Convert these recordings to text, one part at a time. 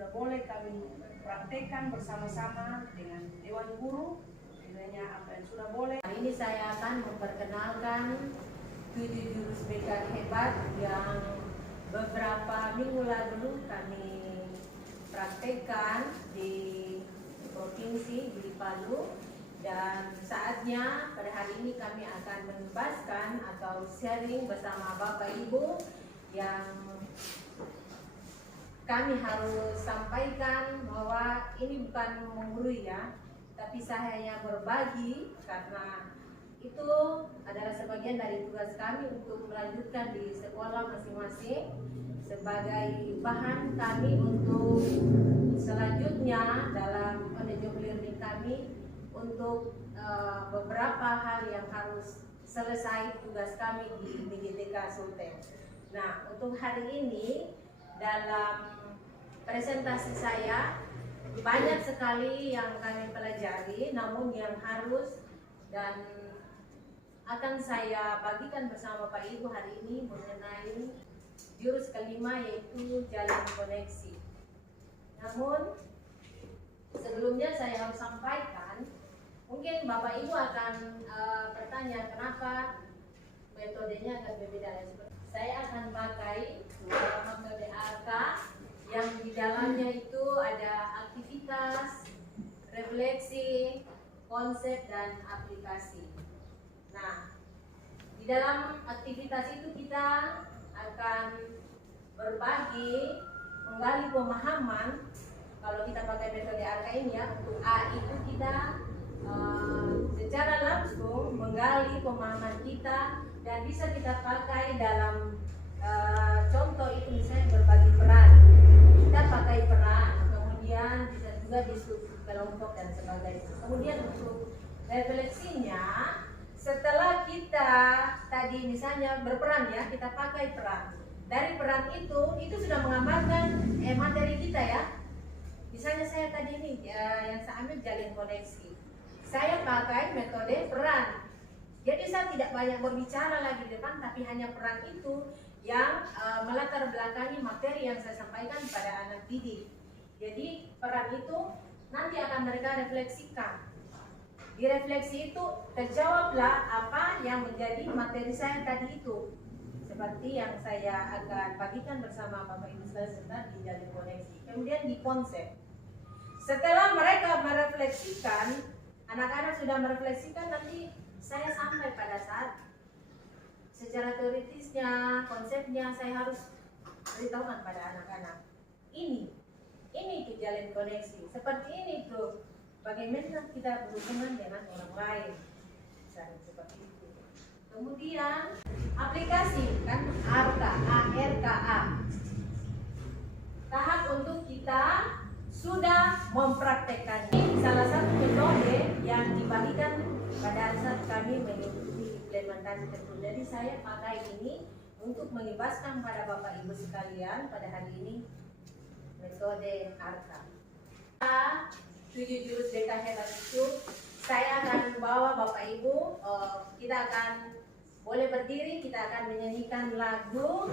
sudah boleh kami praktekkan bersama-sama dengan Dewan Guru, kiranya apa yang sudah boleh. Hari ini saya akan memperkenalkan 7 jurus BK hebat yang beberapa minggu lalu kami praktekkan di provinsi di Palu, dan saatnya pada hari ini kami akan membebaskan atau sharing bersama Bapak Ibu yang kami harus sampaikan bahwa ini bukan menggurui ya, tapi saya hanya berbagi karena itu adalah sebagian dari tugas kami untuk melanjutkan di sekolah masing-masing sebagai bahan kami untuk selanjutnya dalam on-the-job learning kami untuk beberapa hal yang harus selesai tugas kami di BGTK Sulteng. Nah, untuk hari ini dalam presentasi saya banyak sekali yang kami pelajari, namun yang harus dan akan saya bagikan bersama Bapak Ibu hari ini mengenai jurus kelima, yaitu jalin koneksi. Namun sebelumnya saya harus sampaikan, mungkin Bapak Ibu akan bertanya kenapa metodenya akan berbeda. Saya akan pakai metode ARK yang di dalamnya itu ada aktivitas, refleksi, konsep, dan aplikasi. Nah, di dalam aktivitas itu kita akan berbagi, menggali pemahaman. Kalau kita pakai metode ARK ini ya, untuk A itu kita secara langsung menggali pemahaman kita dan bisa kita pakai dalam contoh itu, misalnya berbagi peran. Kita pakai peran, kemudian bisa juga diskusi kelompok dan sebagainya. Kemudian untuk refleksinya, setelah kita tadi misalnya berperan ya, kita pakai peran. Dari peran itu sudah menggambarkan materi kita ya. Misalnya saya tadi ini yang saya ambil jalin koneksi. Saya pakai metode peran. Jadi saya tidak banyak berbicara lagi di depan, tapi hanya peran itu yang melatar belakangi materi yang saya sampaikan pada anak didik. Jadi peran itu nanti akan mereka refleksikan. Di refleksi itu terjawablah apa yang menjadi materi saya tadi itu. Seperti yang saya akan bagikan bersama Bapak Ibu sekalian di jalin koneksi. Kemudian di konsep. Setelah mereka merefleksikan, anak-anak sudah merefleksikan, nanti saya sampai pada saat secara teoritisnya, konsepnya saya harus beritahukan pada anak-anak. Ini jalin koneksi. Seperti ini tuh. Bagaimana kita berhubungan dengan orang lain. Misalnya seperti itu. Kemudian aplikasi kan ARKA. Tahap untuk kita sudah mempraktekkan. Ini salah satu metode yang dibagikan pada saat kami mengikuti implementasi tersebut. Jadi saya pakai ini untuk mengimbaskan pada Bapak Ibu sekalian pada hari ini metode ARKA. 7 jurus BK hebat itu saya akan bawa Bapak Ibu, kita akan boleh berdiri, kita akan menyanyikan lagu.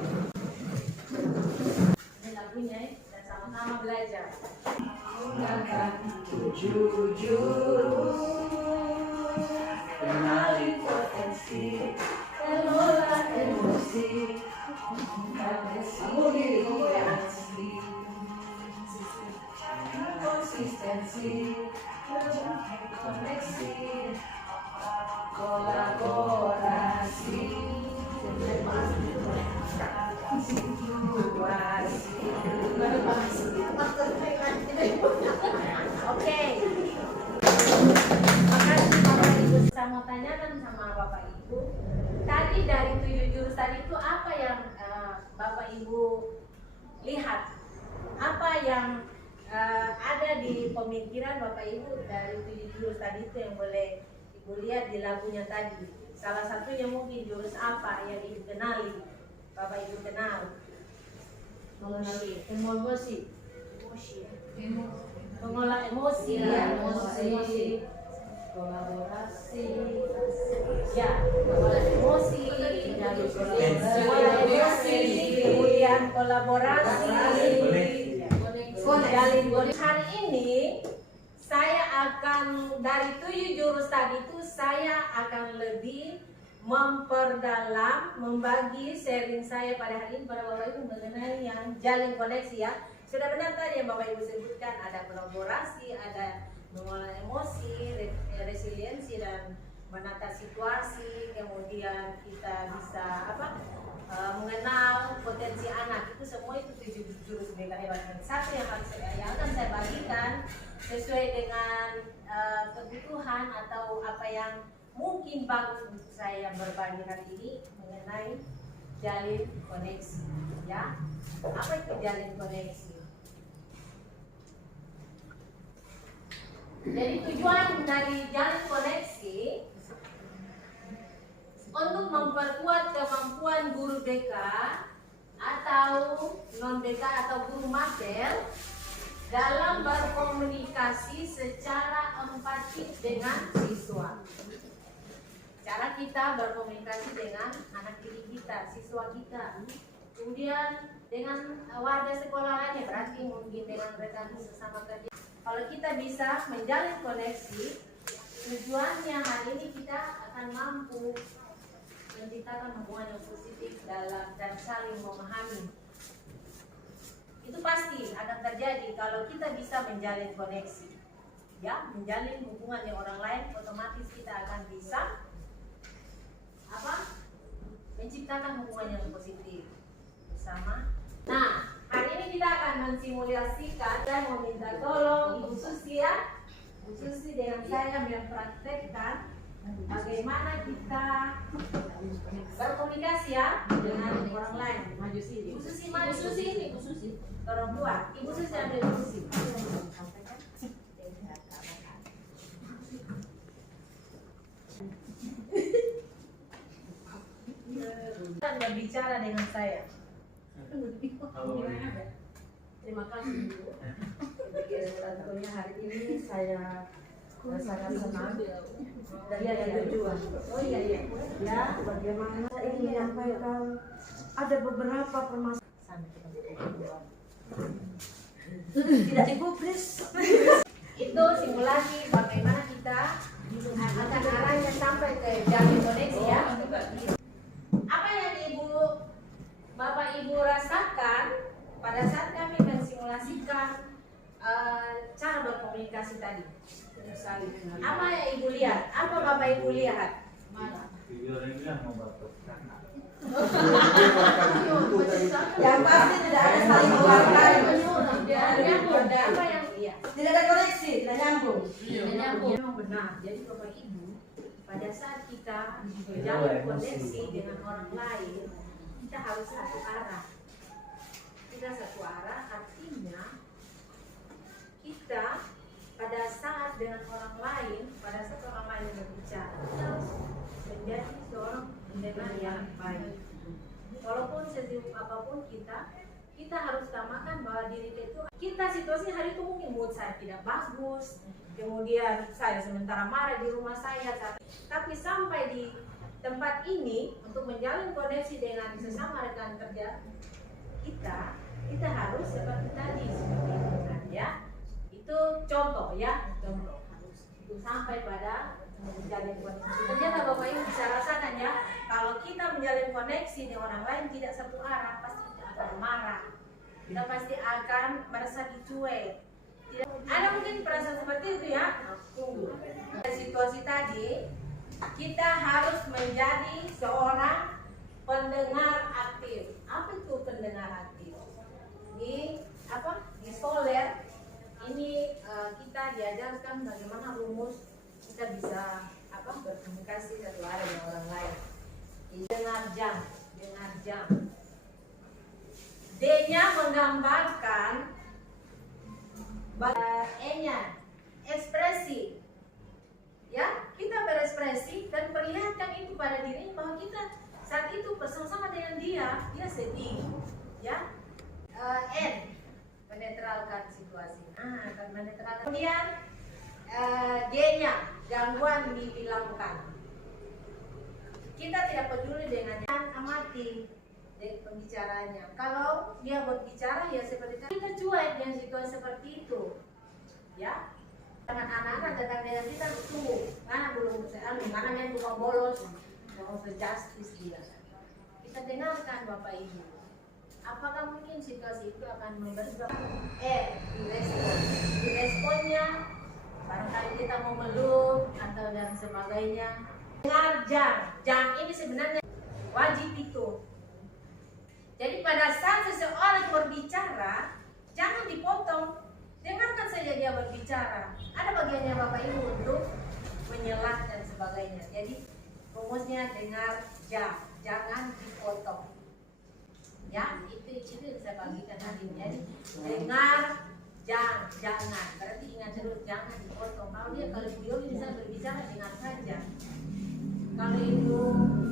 Ini lagunya dan sama-sama belajar. Menggunakan 7 jurus, kenali potensi, kelola emosi, konsistensi, koneksi, kolaborasi, Oke. Makasih Bapak Ibu. Saya mau tanyakan sama Bapak Ibu, tadi dari 7 jurus tadi itu apa yang Bapak Ibu lihat? Apa yang ada di pemikiran Bapak Ibu dari 7 jurus tadi itu yang boleh Ibu lihat di lagunya tadi? Salah satunya mungkin jurus apa yang Ibu kenali, Bapak Ibu kenal? Mengenali emosi, mengolah emosi, emosi, kolaborasi, ya, mengolah emosi, mengolah emosi, kemudian kolaborasi, Jalin koneksi. Hari ini saya akan dari 7 jurus tadi itu saya akan lebih memperdalam, membagi sharing saya pada hari ini pada Bapak Ibu mengenai yang jalin koneksi ya. Sudah benar tadi yang Bapak Ibu sebutkan, ada kolaborasi, ada mengolah emosi, resiliensi dan menata situasi, kemudian kita bisa mengenal potensi anak. Itu semua itu 7 jurus mereka hebat. Satu yang akan saya bagikan sesuai dengan kebutuhan atau apa yang mungkin bagus untuk saya berbagi hari ini mengenai jalin koneksi ya. Apa itu jalin koneksi? Jadi tujuan dari jalin koneksi untuk memperkuat kemampuan guru BK atau non BK atau guru mater dalam berkomunikasi secara empatik dengan siswa. Cara kita berkomunikasi dengan anak didik kita, siswa kita, kemudian dengan warga sekolah lainnya, berarti mungkin dengan rekan sesama kerja. Kalau kita bisa menjalin koneksi, tujuannya hari ini kita akan mampu menciptakan hubungan yang positif dan saling memahami. Itu pasti akan terjadi kalau kita bisa menjalin koneksi, ya, menjalin hubungan dengan orang lain, otomatis kita akan bisa menciptakan hubungan yang positif bersama. Nah, hari ini kita akan mensimulasikan dan meminta tolong Ibu Susi ya, Ibu Susi dengan saya mempraktekkan bagaimana kita berkomunikasi ya dengan orang lain. Maju sini. Ibu Susi maju. Ibu Susi ini, Ibu Susi. Tolong keluar. Ibu Susi ambil Ibu Susi. Anda bicara dengan saya. Terima kasih Bu. Tentunya hari ini saya sangat senang dan ada tujuan. Oh iya. Ya, bagaimana saya ingin menyampaikan ada beberapa permasalahan. Tidak digubris. Itu simulasi bagaimana kita akan arahnya sampai ke jalin koneksi ya. Apa yang Bapak Ibu rasakan pada saat kami mensimulasikan cara berkomunikasi tadi? Apa yang Ibu lihat? Apa Bapak Ibu lihat? Yang pasti tidak ada saling menghargai. Apa yang tidak ada koneksi, tidak nyambung. Memang benar. Jadi Bapak Ibu, pada saat kita menjalin koneksi dengan orang lain, kita harus satu arah. Kita satu arah artinya kita pada saat dengan orang lain, pada saat orang lain berbicara, kita harus menjadi seorang pendengar yang baik. Walaupun sesibuk apapun kita harus utamakan bahwa diri kita situasi hari itu mungkin mood saya tidak bagus, kemudian saya sementara marah di rumah saya, tapi sampai di tempat ini untuk menjalin koneksi dengan sesama rekan kerja kita harus seperti tadi seperti itu kan ya. Itu contoh ya, contoh harus itu sampai pada menjalin koneksi. Ternyata Bapak Ibu bisa rasakan ya, kalau kita menjalin koneksi dengan orang lain tidak satu arah, pasti kita akan marah, kita pasti akan merasa dicuek. Ada mungkin perasaan seperti itu ya. Tunggu. Situasi tadi kita harus menjadi seorang pendengar aktif. Apa itu pendengar aktif? Di Scholar ini kita diajarkan bagaimana rumus kita bisa berkomunikasi satu arah dengan orang lain. Dengar jam. D-nya menggambarkan E-nya ekspresi. Ya, kita berekspresi dan perlihatkan itu pada diri bahwa kita saat itu bersama-sama dengan dia sedih. Ya. N menetralkan situasi. Akan menetralkan. Kemudian G-nya gangguan dihilangkan. Kita tidak peduli dengan amati pembicaranya. Kalau dia berbicara ya seperti itu, kita cuek dengan situasi seperti itu, ya. Dengan anak-anak datang dengan kita tunggu, karena belum karena yang tukang bolos, mau ke justice dia. Kita dengarkan Bapak Ibu. Apakah mungkin situasi itu akan memberikan responnya barangkali kita mau meluk atau dan sebagainya. Dengar jang ini sebenarnya wajib itu. Jadi pada saat seseorang berbicara, jangan dipotong. Dengarkan saja dia berbicara. Ada bagiannya Bapak Ibu untuk menyelah dan sebagainya. Jadi rumusnya dengar jangan dipotong. Ya, itu yang saya bagikan hari ini. Jadi dengar jangan. Berarti ingat terus jangan dipotong. Kalau beliau bisa berbicara dengar saja. Kalau ibu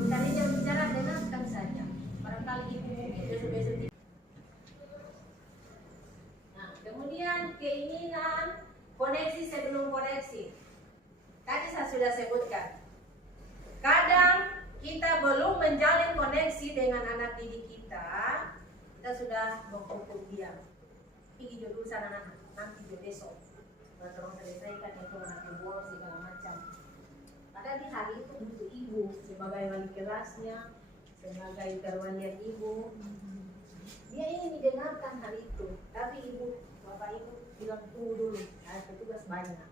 tadi dia bicara dengarkan saja. Barangkali ibu besok-besok. Nah, kemudian keinginan koneksi sebelum koneksi. Tadi saya sudah sebutkan. Kadang kita belum menjalin koneksi dengan anak didik kita sudah menghukum dia. Pergi dulu sana nanti besok. Tolong selesaikan itu nanti bolos segala macam. Padahal di hari itu butuh ibu sebagai wali kelasnya, sebagai perwalian ibu. Dia ingin didengarkan hari itu, tapi bapak ibu bilang tunggu dulu, ada petugas banyak.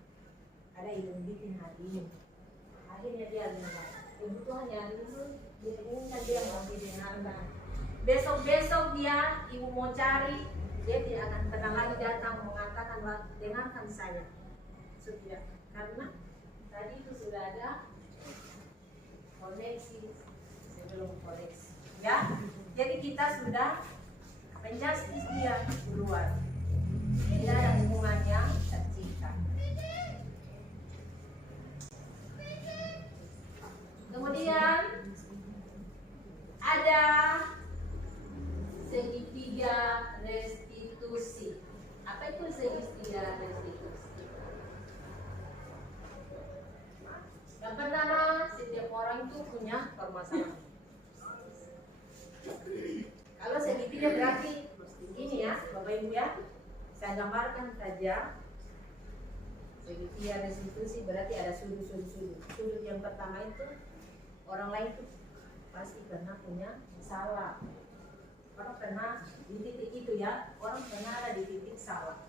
Ada yang bikin hari ini. Akhirnya dia dengar. Kebutuhannya hari itu dia inginkan dia mau didengarkan. Besok-besok dia ibu mau cari, dia tidak akan pernah lagi datang mengatakan dengarkan saya. Sudah, karena tadi itu sudah ada koneksi sebelum koneksi. Ya, jadi kita sudah menjustice dia duluan. Tidak ada hubungan yang tercipta. Kemudian ada segitiga restitusi. Apa itu segitiga restitusi? Yang pertama, setiap orang itu punya permasalahan. Kalau segitiga berarti ini ya, Bapak Ibu ya. Saya gambarkan saja. Segitiga restitusi berarti ada sudut-sudut. Sudut yang pertama itu orang lain itu pasti pernah punya masalah. Orang pernah di titik itu ya, orang pernah ada di titik salah.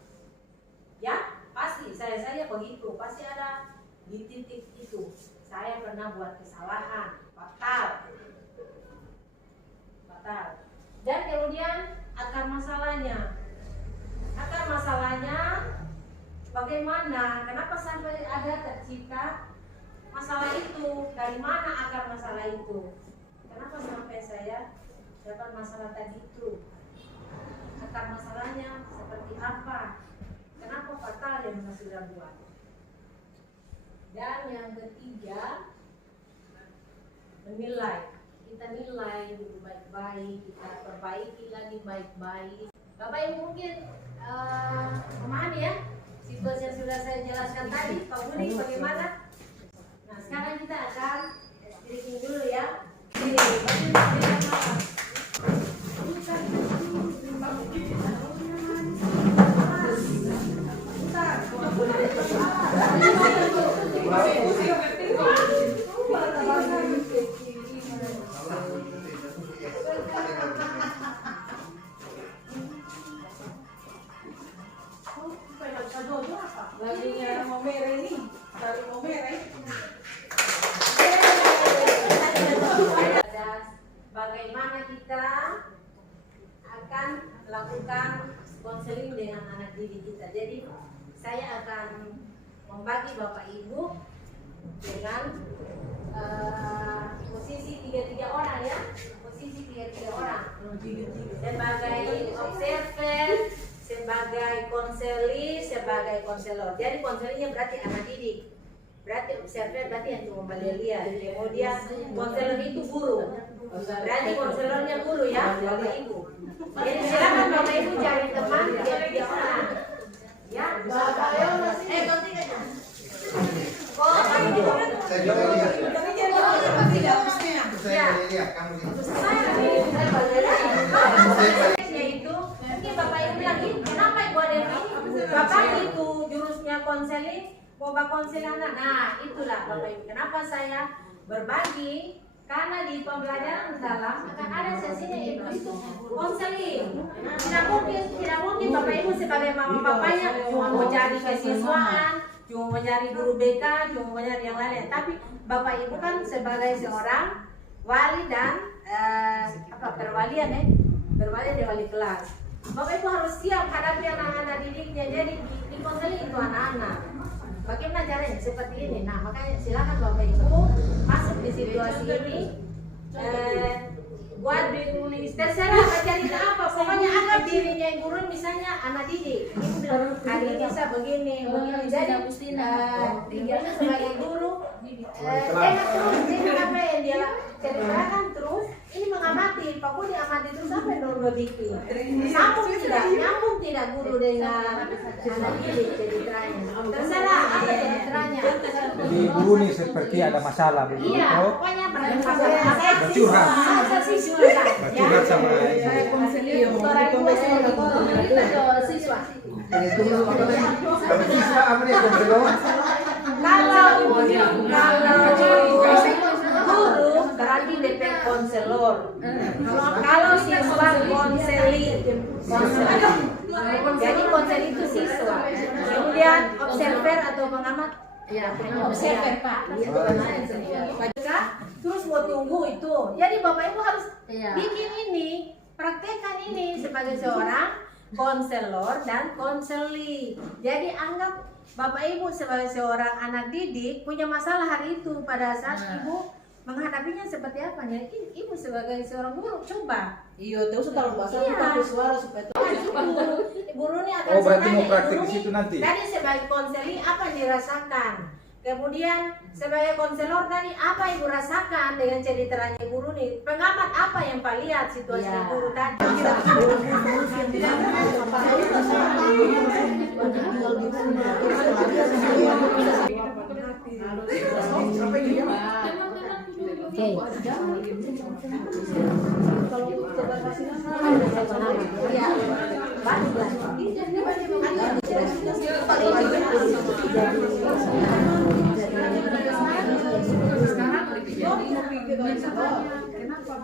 Ya, pasti saya begitu, pasti ada di titik itu. Saya pernah buat kesalahan, fatal. Dan kemudian akar masalahnya. Akar masalahnya bagaimana? Kenapa sampai ada tercipta masalah itu? Dari mana akar masalah itu? Kenapa sampai saya dapat masalah tadi itu? Akar masalahnya seperti apa? Kenapa fatal yang saya sudah buat? Dan yang ketiga, menilai. Kita nilai dulu baik-baik, kita perbaiki lagi baik-baik. Bapak Ibu mungkin memahami ya situasi yang sudah saya jelaskan tadi. Pak Budi bagaimana? Nah sekarang kita akan breaking dulu ya. Bagaimana kita akan melakukan konseling dengan anak didik kita. Jadi saya akan membagi Bapak Ibu dengan posisi 3-3 orang ya. Posisi 3-3 orang. Sebagai observer, sebagai konseling, sebagai konselor. Jadi konselingnya berarti anak didik. Berarti observer berarti yang cuma lihat. Kemudian konselor itu guru. Berarti konselornya guru ya, Bapak Ibu. Jadi silakan Bapak Ibu cari teman dia orang. Ya, Bapak Ibu Saya juga lihat. Saya lihat kamu. Saya Coba konseling anak. Nah, itulah Bapak Ibu. Kenapa saya berbagi? Karena di pembelajaran dalam akan ada sesinya itu konseling. Tidak mungkin Bapak Ibu sebagai mama papanya cuma mau cari kesiswaan, cuma mau cari guru BK, cuma mau cari yang lain. Tapi Bapak Ibu kan sebagai seorang wali dan perwalian berwalian di wali kelas. Bapak Ibu harus siap hadapi anak-anak didiknya. Jadi di konseling itu anak-anak. Bagaimana caranya? Seperti ini. Nah, makanya silakan Bapak Ibu masuk di situasi ini. Buat menulis terserah cerita apa. Pokoknya anggap dirinya yang guru, misalnya anak didik. Hari ini bisa begini. Jadi tinggalnya sebagai guru. Jangan apa yang dia ceritakan terus. Ini mengamati, Pak diamati terus sampai berbagi. Nyambung tidak guru dengan anak didik ceritanya. Terserah apa ceritanya. Jadi guru nih seperti ada masalah begitu. Iya, pokoknya bercurhat. Bercurhat sama Saya konselio, itu siswa. Itu kalau siswa apa nih konselor? Kalau guru berarti DP konselor. Kalau siswa konseling. Jadi konseling itu siswa. Kemudian observer atau pengamat. Ya, observer Pak. Terus mau tunggu itu. Jadi Bapak Ibu harus bikin ini, praktekkan ini sebagai seorang konselor dan konseli. Jadi anggap Bapak Ibu sebagai seorang anak didik punya masalah hari itu, pada saat Ibu menghadapinya seperti apa nih? Ibu sebagai seorang guru coba. Iya, terus kalau bahasa pakai suara supaya Guru ini akan berarti mau tanya, praktik guru di situ ini nanti. Tadi sebagai konseling apa yang dirasakan? Kemudian sebagai konselor tadi apa ibu rasakan dengan ceritanya guru nih? Pengamat apa yang Pak lihat situasi guru tadi?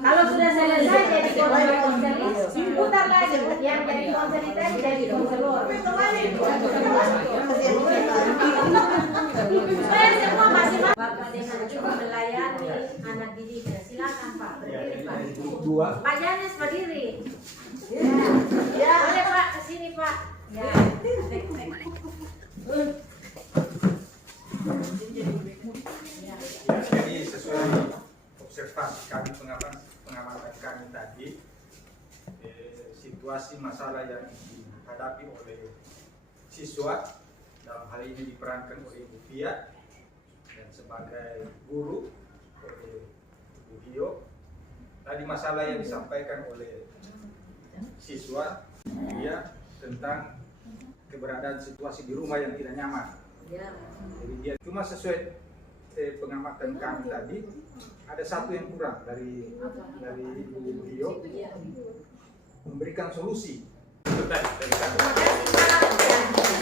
Kalau sudah selesai jadi konseling, putar lagi yang jadi konseling tadi jadi konselor. Supaya semua masih Bapak dengan ibu melayani anak didiknya. Silakan Pak, berdiri Pak. Pak Janes berdiri. Ya, boleh Pak kesini Pak. Ya. Jadi sesuai observasi kami, pengamatan kami tadi, situasi masalah yang dihadapi oleh siswa dalam hal ini diperankan oleh Ibu Fia dan sebagai guru oleh Ibu Hio. Tadi masalah yang disampaikan oleh siswa dia tentang keberadaan situasi di rumah yang tidak nyaman. Jadi dia cuma sesuai pengamatan kami tadi, ada satu yang kurang dari Ibu Hio, memberikan solusi. Terima kasih Pak.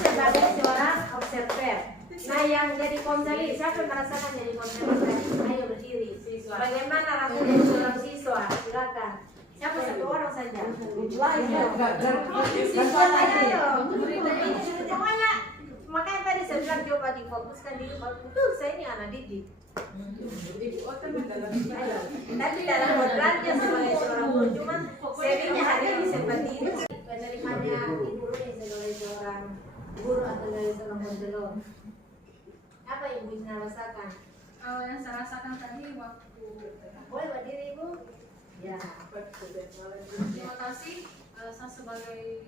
Sebagai seorang observer. Nah yang jadi konseling, siapa yang merasakan jadi konseling tadi? Ayo berdiri. Bagaimana rasanya jadi seorang siswa? Silakan. Siapa satu orang saja? Pokoknya makanya tadi saya bilang coba difokuskan di betul saya ini anak didik. Tapi dalam berperannya sebagai seorang guru cuma serinya hari ini seperti ini. Penerimanya ibu ini sebagai seorang guru atau sebagai seorang konselor. Apa ibu bisa rasakan? Yang saya rasakan tadi waktu Boleh berdiri ibu? Ya. terima kasih saya sebagai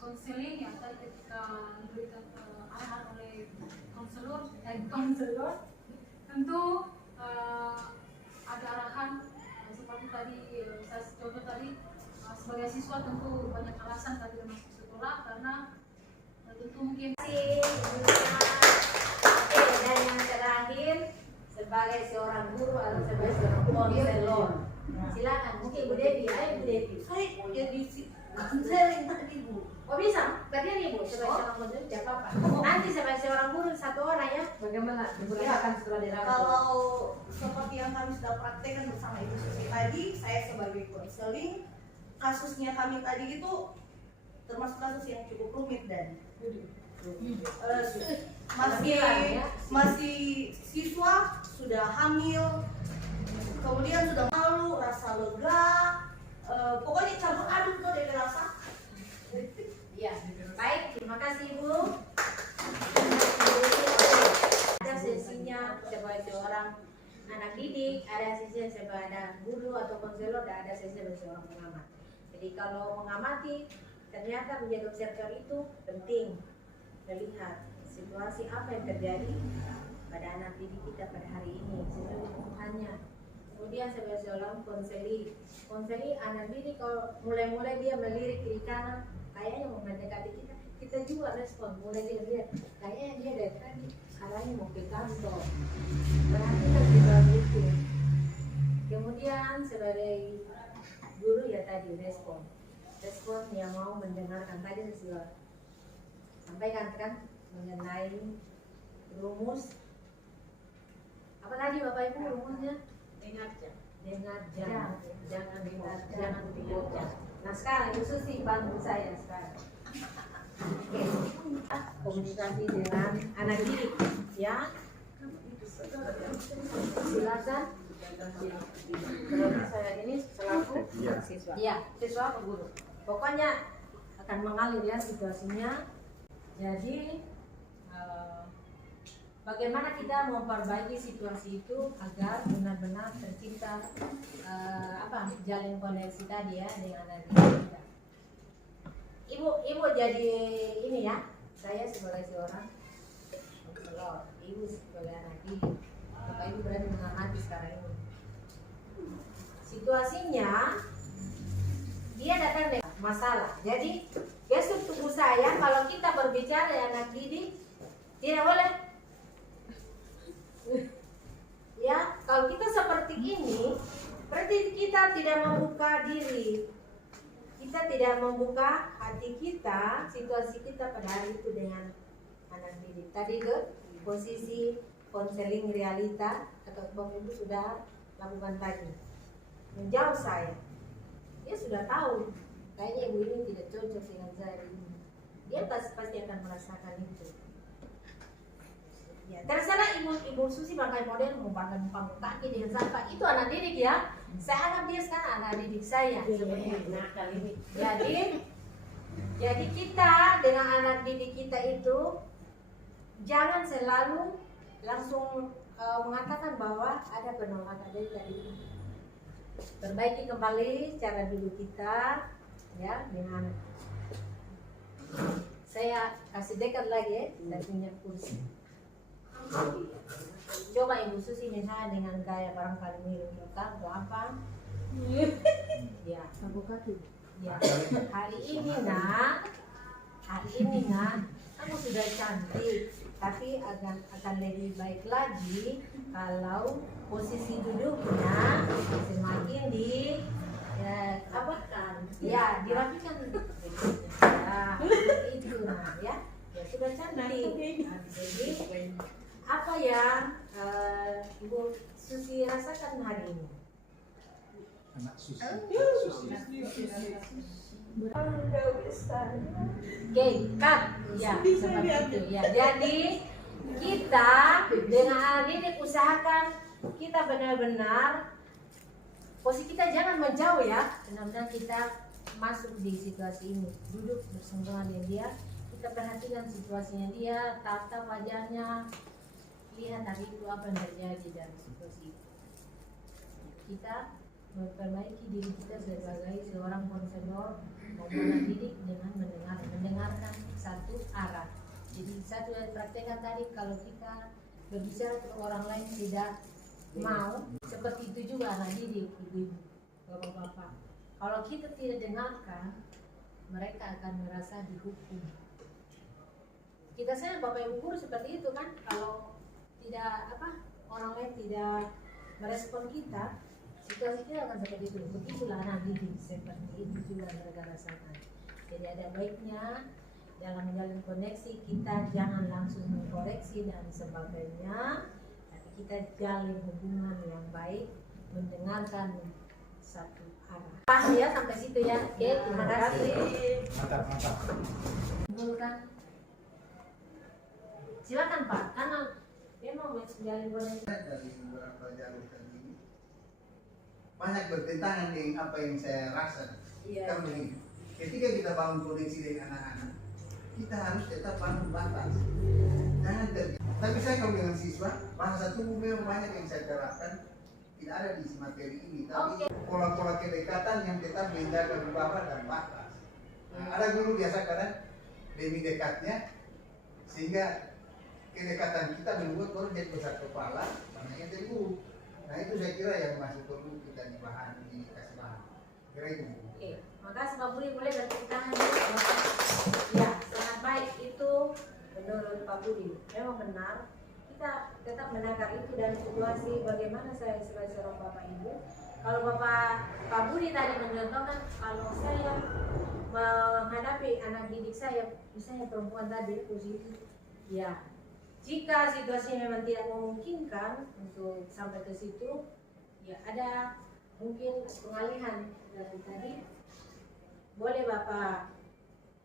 konseling yang tadi ketika diberikan arahan oleh konselor tentu ada arahan seperti tadi saya contoh tadi sebagai siswa tentu banyak alasan tadi masuk sekolah karena tentu mungkin Oke, dan yang terakhir sebagai seorang guru atau sebagai seorang konselor. Silakan, mungkin Bu Devi, ayo Bu Devi. konseling tadi Bu. Oh bisa, berarti ibu sebagai seorang konseling tidak apa-apa. Nanti sebagai seorang guru satu orang ya, bagaimana diperlakukan setelah dirawat? Kalau seperti yang kami sudah praktekkan bersama Ibu Susi tadi, saya sebagai konseling, kasusnya kami tadi itu termasuk kasus yang cukup rumit dan masih siswa sudah hamil, kemudian sudah malu, rasa lega, pokoknya campur aduk tuh dari rasa. Iya, baik, terima kasih Ibu. Ada sesinya sebagai seorang anak didik, ada sesinya sebagai guru atau konselor, dan ada sesinya sebagai seorang pengamat. Jadi kalau mengamati, ternyata menjadi observer itu penting melihat situasi apa yang terjadi pada anak didik kita pada hari ini sesuai kebutuhannya. Kemudian sebagai seorang konseli anak didik, kalau mulai dia melirik kiri kanan, kayaknya mau mendekati kita juga respon, mulai dia lihat kayaknya dia dari tadi arahnya mau ke kantor, berarti kan kita itu. Kemudian sebagai guru ya tadi respon yang mau mendengarkan. Tadi saya sudah sampaikan kan mengenai rumus apa tadi Bapak Ibu rumusnya? Dengar jangan dibocah. Nah sekarang Ibu Susi bantu saya sekarang. Oke, komunikasi dengan anak didik ya. Silakan. Kalau saya ini selaku siswa. Iya, siswa atau guru. Pokoknya akan mengalir ya situasinya. Jadi bagaimana kita memperbaiki situasi itu agar benar-benar tercipta jalin koneksi tadi ya dengan anak didik kita. Ibu jadi ini ya, saya sebagai seorang konselor, ibu sebagai anak didik. Bapak Ibu berani mengamati sekarang ini. Situasinya dia datang dengan masalah. Jadi gestur tubuh saya kalau kita berbicara dengan anak didik tidak boleh. Ya, kalau kita seperti ini, berarti kita tidak membuka diri. Kita tidak membuka hati kita, situasi kita pada hari itu dengan anak didik. Tadi ke posisi konseling realita atau Bapak Ibu sudah lakukan tadi. Menjauh saya, dia sudah tahu kayaknya ibu ini tidak cocok dengan saya ini. Dia pasti akan merasakan itu. Ya, terserah ibu Susi pakai model mau numpang kaki dengan sampah itu anak didik ya. Saya anggap dia sekarang anak didik saya seperti itu. Jadi kita dengan anak didik kita itu jangan selalu langsung mengatakan bahwa ada penolakan dari tadi. Perbaiki kembali cara duduk kita ya dengan saya kasih dekat lagi ya, saya punya kursi. Coba Ibu Susi misalnya dengan gaya barangkali mirip kita atau apa? Ya, ya. Hari ini kamu sudah cantik, tapi akan lebih baik lagi kalau posisi duduknya semakin dirapikan. Ya, itu ya sudah cantik. Jadi apa yang Ibu Susi rasakan hari ini? Anak Susi. Oke, cut. Ya, seperti itu ya. Jadi kita dengan anak didik usahakan kita benar-benar posisi kita jangan menjauh ya. Benar-benar kita masuk di situasi ini, duduk bersama dengan dia. Kita perhatikan situasinya dia, tatap wajahnya, lihat hari itu apa yang terjadi dalam situasi itu. Kita memperbaiki diri kita sebagai seorang konselor maupun didik dengan mendengarkan satu arah. Jadi satu yang praktekkan tadi, kalau kita berbicara ke orang lain tidak mau, seperti itu juga anak didik, ibu-ibu, bapak-bapak. Kalau kita tidak dengarkan, mereka akan merasa dihukum. Kita saya bapak ibu guru seperti itu kan, kalau tidak orang lain tidak merespon kita, situasinya akan seperti itu. Begitulah anak didik, seperti itu juga mereka rasakan. Jadi ada baiknya dalam menjalin koneksi kita jangan langsung mengkoreksi dan sebagainya, tapi kita jalin hubungan yang baik, mendengarkan satu arah. Paham ya sampai situ ya? Oke, terima kasih. Mantap. Kumpulkan. Silakan Pak, karena dia mau menjalin koneksi. Dari beberapa jalur tadi ini banyak bertentangan dengan apa yang saya rasa. Iya. Kan begini, ketika kita bangun koneksi dengan anak-anak, kita harus tetap bangun batas. Jangan tapi saya kalau dengan siswa, bahasa tubuh memang banyak yang saya terapkan, tidak ada di materi ini, tapi pola-pola kedekatan yang tetap menjaga wibawa dan batas. Nah, ada guru biasa kadang demi dekatnya, sehingga kedekatan kita membuat orang jadi besar kepala, makanya terguru. Nah itu saya kira yang masih perlu kita dikasih bahan. Kira itu. Oke, makasih Pak Budi, boleh bertepuk tangan. Ya, sangat baik itu menurut Pak Budi. Memang benar, kita tetap menakar itu dan situasi bagaimana saya sebagai seorang Bapak Ibu. Kalau Pak Budi tadi mencontohkan, kalau saya menghadapi anak didik saya, misalnya perempuan tadi posisi, ya jika situasinya memang tidak memungkinkan untuk sampai ke situ, ya ada mungkin pengalihan dari tadi. Boleh Bapak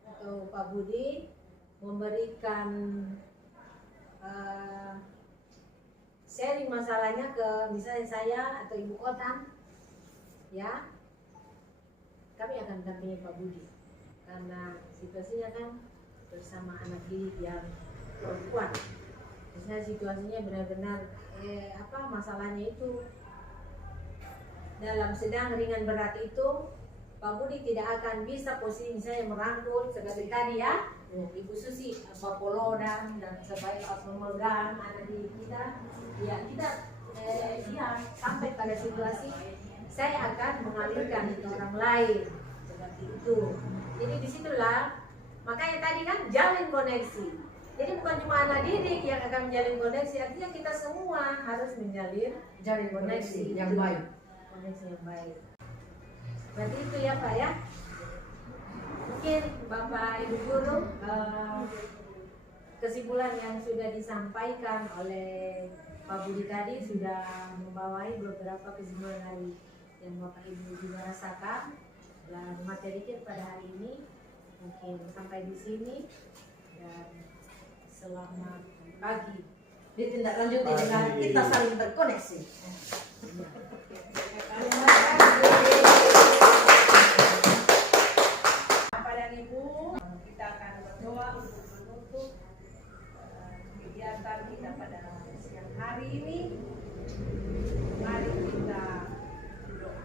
atau Pak Budi memberikan sharing masalahnya ke misalnya saya atau Ibu Kota, ya kami akan dampingi Pak Budi karena situasinya kan bersama anak didik yang perempuan. Misalnya situasinya benar-benar masalahnya itu dalam sedang ringan berat itu, Pak Budi tidak akan bisa posisi misalnya merangkul seperti tadi ya, Ibu Susi, Pak Polodan dan sebaik memegang anak didik kita, ya kita sampai pada situasi saya akan mengalirkan ke orang lain seperti itu. Jadi disitulah makanya tadi kan jalin koneksi. Jadi bukan cuma anak didik yang akan menjalin koneksi, artinya kita semua harus jalin koneksi yang baik. Koneksi yang baik. Berarti itu ya Pak ya. Mungkin Bapak Ibu Guru, kesimpulan yang sudah disampaikan oleh Pak Budi tadi sudah membawai beberapa kesimpulan dari yang Bapak Ibu juga rasakan, dan materi kita pada hari ini mungkin sampai di sini dan selamat pagi. Ditindaklanjuti dengan kita saling berkoneksi. Bapak dan Ibu, kita akan berdoa untuk menutup kegiatan kita pada siang hari ini. Mari kita berdoa.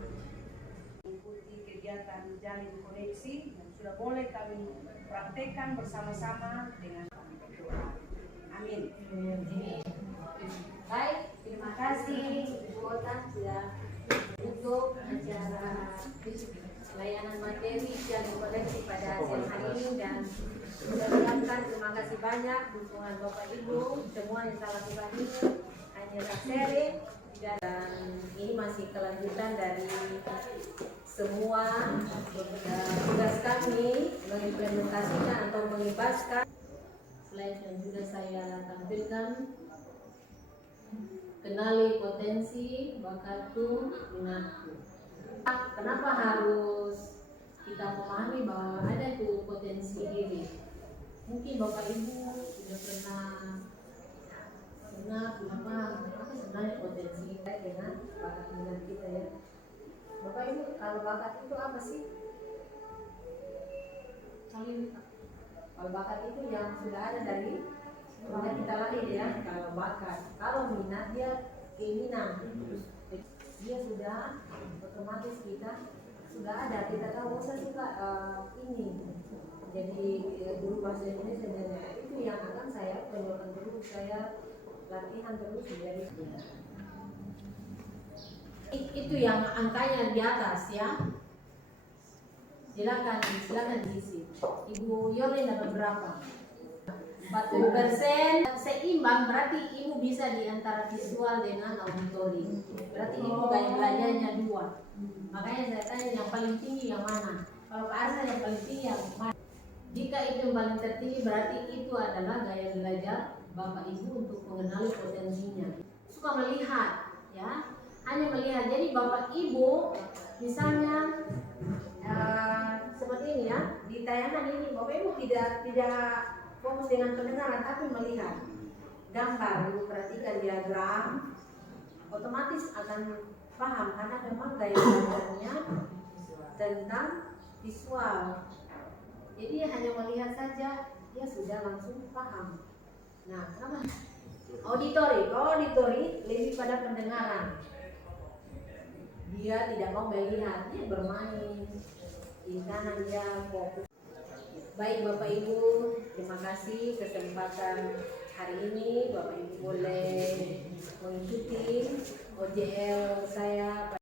Ikuti kegiatan jalin koneksi yang sudah boleh kami praktekkan bersama-sama dengan kami berdoa. Amin. Baik, terima kasih Ibu Kota sudah untuk acara layanan materi jalin koneksi pada siang hari ini, dan mudah-mudahan terima kasih banyak dukungan Bapak Ibu semua yang telah lakukan ini hanya sharing, dan ini masih kelanjutan dari semua tugas kami mengimplementasikan atau mengibaskan slide yang sudah saya tampilkan. Kenali potensi, bakatku, minatku. Kenapa harus kita memahami bahwa ada itu potensi diri? Mungkin Bapak Ibu sudah pernah apa sebenarnya potensi kita dengan bakat minat kita ya. Bapak Ibu, kalau bakat itu apa sih? Kalau bakat itu yang sudah ada dari sudah kita lahir ya. Kalau bakat, kalau minat dia keinginan, dia sudah otomatis kita sudah ada, kita tahu saya suka ini jadi guru bahasa Indonesia, itu yang akan saya tonjolkan terus, saya latihan terus menjadi itu yang angkanya di atas ya. Silakan diisi. Ibu Yolin dapat berapa? 40% seimbang, berarti ibu bisa di antara visual dengan auditori. Berarti ibu gaya belajarnya 2. Makanya saya tanya yang paling tinggi yang mana? Kalau Kak Arsa yang paling tinggi yang mana? Jika itu yang paling tertinggi, berarti itu adalah gaya belajar Bapak Ibu untuk mengenali potensinya. Suka melihat, ya, hanya melihat. Jadi Bapak Ibu misalnya seperti ini ya, di tayangan ini Bapak Ibu tidak fokus dengan pendengaran tapi melihat gambar. Ibu perhatikan diagram, otomatis akan paham karena memang gaya belajarnya tentang visual. Jadi hanya melihat saja dia sudah langsung paham. Nah, kenapa? Auditori lebih pada pendengaran. Dia tidak mau melihat, dia bermain di sana, dia fokus. Baik Bapak Ibu, terima kasih kesempatan hari ini. Bapak Ibu boleh mengikuti OJL saya.